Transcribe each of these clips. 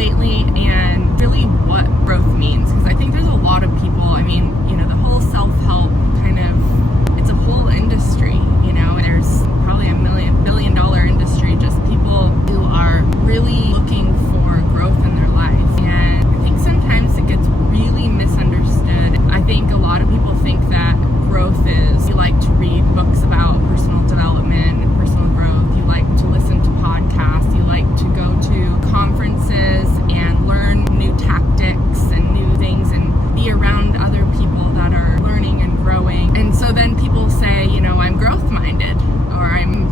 lately and really what growth means, because I think there's a lot of people, the whole self-help kind of, it's a whole industry, there's probably $1 billion industry, just people who are really looking for growth in their life. And I think sometimes it gets really misunderstood. I think a lot of people think that growth is, you like to read books about personal development and personal growth, you like to listen to podcasts, you like to go to conferences and learn new tactics and new things and be around other people that are learning and growing. And so then people say, I'm growth minded, or I'm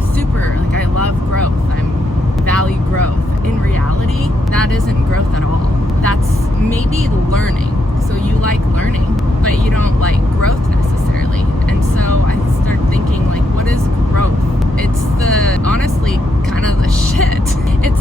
I love growth, I'm value growth. In reality, that isn't growth at all. That's maybe learning. So you like learning, but you don't like growth necessarily. And so I start thinking, what is growth? It's honestly kind of the shit. It's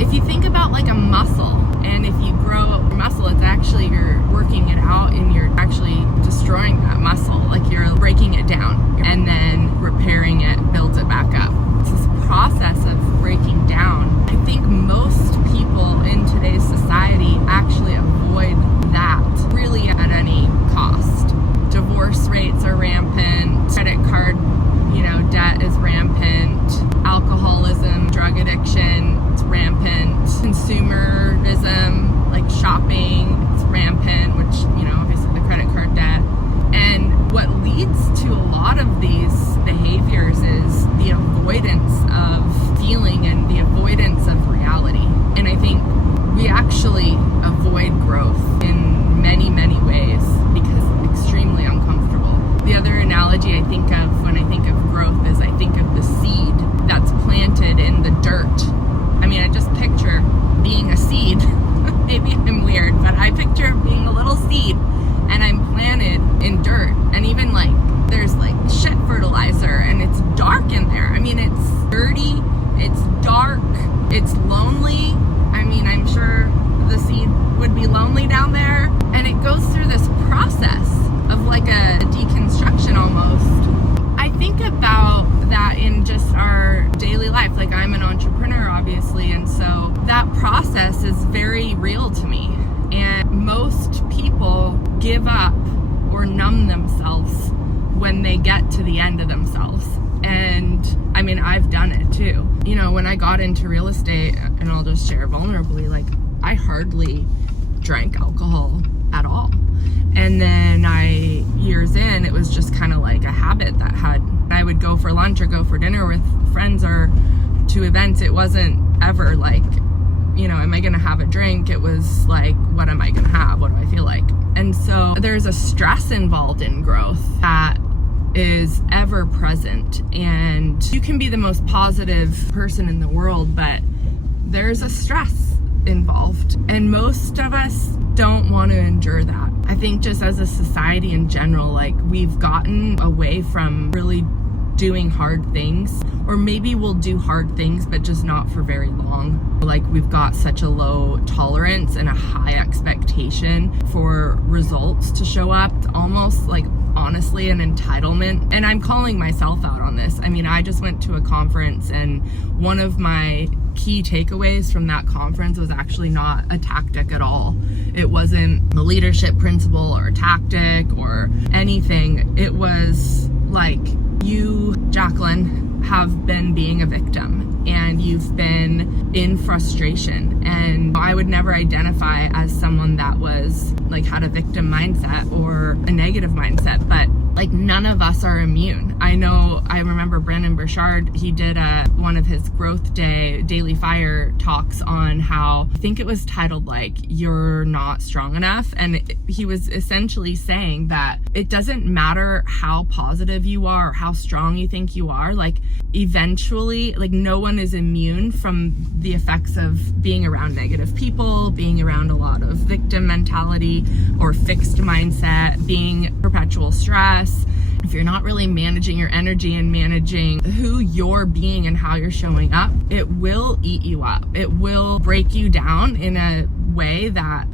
if you think about a muscle, and if you grow a muscle, it's actually you're working it out and you're actually destroying that muscle, you're breaking it down and then repairing it, builds it back up. It's this process of breaking down. I think most people in today's society actually avoid that really at any cost. Divorce rates are rampant, credit card debt is rampant, alcoholism, drug addiction, it's rampant, consumerism, shopping, it's rampant, which, obviously the credit card debt. And what leads to a lot of these behaviors is the avoidance of feeling and the avoidance of reality. And I think we actually avoid growth in many, many ways because it's extremely uncomfortable. The other analogy I think of when I think of growth is I think of the seed that's planted in the dirt. I just picture being a seed. Maybe I'm weird, but I picture being a little seed and I'm planted in dirt, and even there's shit fertilizer and it's dark in there. It's dirty, it's dark, it's lonely. I'm sure the seed would be lonely down there, and it goes through this process of a deconstruction almost. I think about that in just our daily life. I'm an entrepreneur, obviously, and so that process is very real to me. And most people give up or numb themselves when they get to the end of themselves. And I've done it too. When I got into real estate, and I'll just share vulnerably, I hardly drank alcohol at all. And then years in, it was just kind of a habit that I would go for lunch or go for dinner with friends or to events. It wasn't ever am I going to have a drink? It was what am I going to have? What do I feel like? And so there's a stress involved in growth that is ever present. And you can be the most positive person in the world, but there's a stress involved. And most of us don't want to endure that. I think just as a society in general, we've gotten away from really doing hard things, or maybe we'll do hard things, but just not for very long. We've got such a low tolerance and a high expectation for results to show up, almost honestly an entitlement. And I'm calling myself out on this. I just went to a conference, and one of my key takeaways from that conference was actually not a tactic at all. It wasn't a leadership principle or a tactic or anything. It was you, Jacqueline, have been being a victim, and you've been in frustration. And I would never identify as someone that was had a victim mindset or a negative mindset, but none of us are immune. I remember Brandon Burchard, he did one of his growth day daily fire talks on how, I think it was titled you're not strong enough, and he was essentially saying that it doesn't matter how positive you are or how strong you think you are, eventually no one is immune from the effects of being around negative people, being around a lot of victim mentality or fixed mindset, being perpetual stress. If you're not really managing your energy and managing who you're being and how you're showing up, it will eat you up. It will break you down in a way that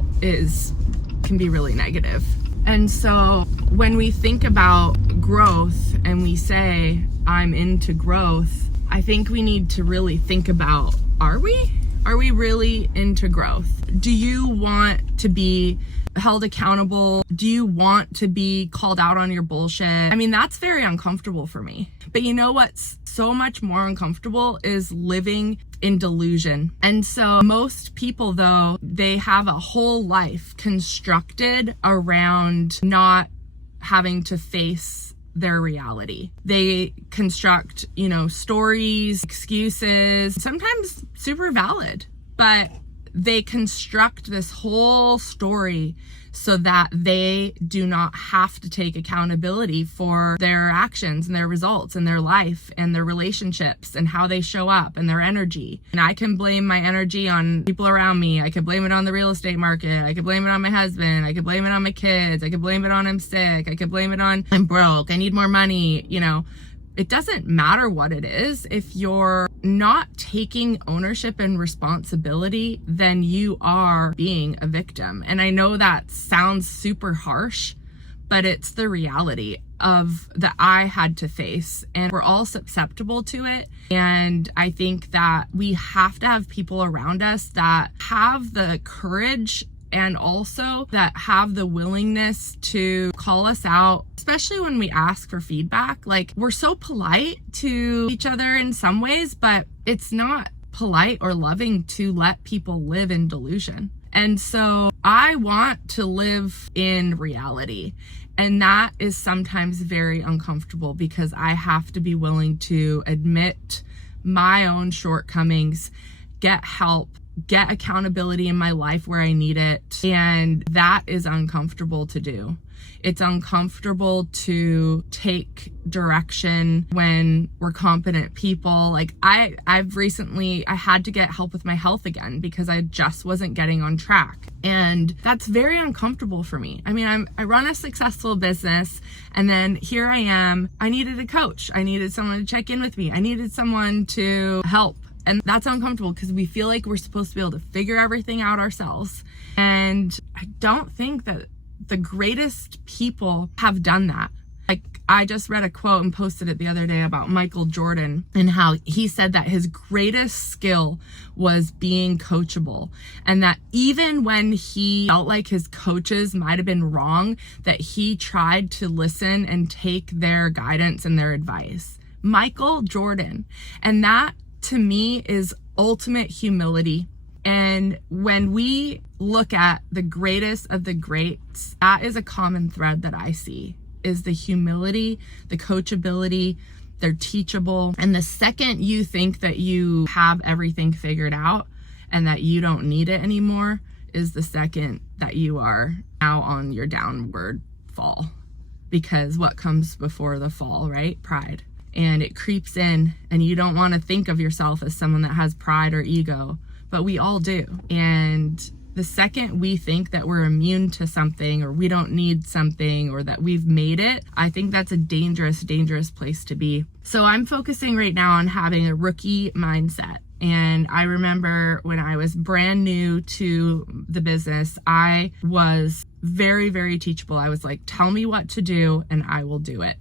can be really negative. And so when we think about growth and we say, I'm into growth, I think we need to really think about, are we? Are we really into growth? Do you want to be held accountable? Do you want to be called out on your bullshit? I mean, that's very uncomfortable for me. But you know what's so much more uncomfortable is living in delusion. And so most people, though, they have a whole life constructed around not having to face their reality. They construct, stories, excuses, sometimes super valid, but they construct this whole story so that they do not have to take accountability for their actions and their results and their life and their relationships and how they show up and their energy. And I can blame my energy on people around me. I could blame it on the real estate market. I could blame it on my husband. I could blame it on my kids. I could blame it on I'm sick. I could blame it on I'm broke. I need more money. It doesn't matter what it is. If you're not taking ownership and responsibility, then you are being a victim. And I know that sounds super harsh, but it's the reality of that I had to face, and we're all susceptible to it. And I think that we have to have people around us that have the courage and also that have the willingness to call us out, especially when we ask for feedback. Like, we're so polite to each other in some ways, but it's not polite or loving to let people live in delusion. And so I want to live in reality. And that is sometimes very uncomfortable because I have to be willing to admit my own shortcomings, get help, get accountability in my life where I need it. And that is uncomfortable to do. It's uncomfortable to take direction when we're competent people. Like I've recently, I had to get help with my health again because I just wasn't getting on track. And that's very uncomfortable for me. I mean, I run a successful business, and then here I am. I needed a coach. I needed someone to check in with me. I needed someone to help. And that's uncomfortable because we feel like we're supposed to be able to figure everything out ourselves. And I don't think that the greatest people have done that. Like, I just read a quote and posted it the other day about Michael Jordan and how he said that his greatest skill was being coachable. And that even when he felt like his coaches might have been wrong, that he tried to listen and take their guidance and their advice. Michael Jordan. And that, to me, is ultimate humility. And when we look at the greatest of the greats, that is a common thread that I see, is the humility, the coachability. They're teachable. And the second you think that you have everything figured out and that you don't need it anymore is the second that you are now on your downward fall. Because what comes before the fall, right? Pride. And it creeps in, and you don't want to think of yourself as someone that has pride or ego, but we all do. And the second we think that we're immune to something, or we don't need something, or that we've made it, I think that's a dangerous, dangerous place to be. So I'm focusing right now on having a rookie mindset. And I remember when I was brand new to the business, I was very, very teachable. I was like, tell me what to do and I will do it.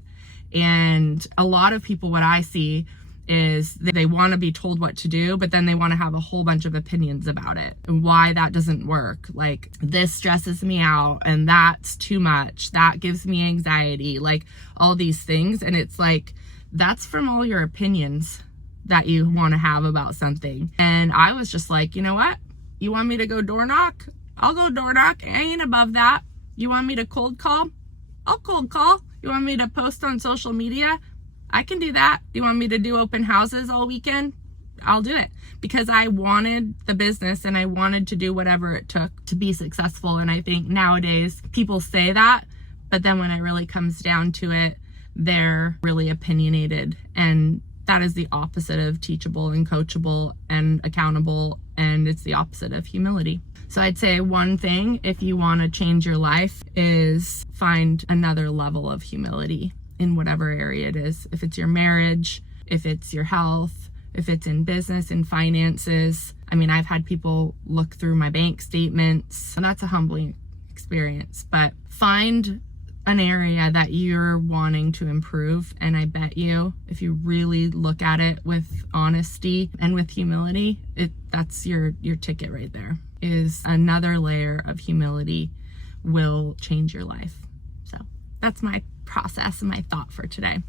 And a lot of people, what I see is that they want to be told what to do, but then they want to have a whole bunch of opinions about it and why that doesn't work. Like, this stresses me out and that's too much. That gives me anxiety, like all these things. And it's like, that's from all your opinions that you want to have about something. And I was just like, you know what? You want me to go door knock? I'll go door knock. I ain't above that. You want me to cold call? I'll cold call. You want me to post on social media? I can do that. You want me to do open houses all weekend? I'll do it, because I wanted the business and I wanted to do whatever it took to be successful. And I think nowadays people say that, but then when it really comes down to it, they're really opinionated. And that is the opposite of teachable and coachable and accountable. And it's the opposite of humility. So I'd say one thing, if you want to change your life, is find another level of humility in whatever area it is. If it's your marriage, if it's your health, if it's in business and finances. I mean, I've had people look through my bank statements, and that's a humbling experience. But find an area that you're wanting to improve, and I bet you if you really look at it with honesty and with humility, that's your ticket right there. Is another layer of humility will change your life. So that's my process and my thought for today.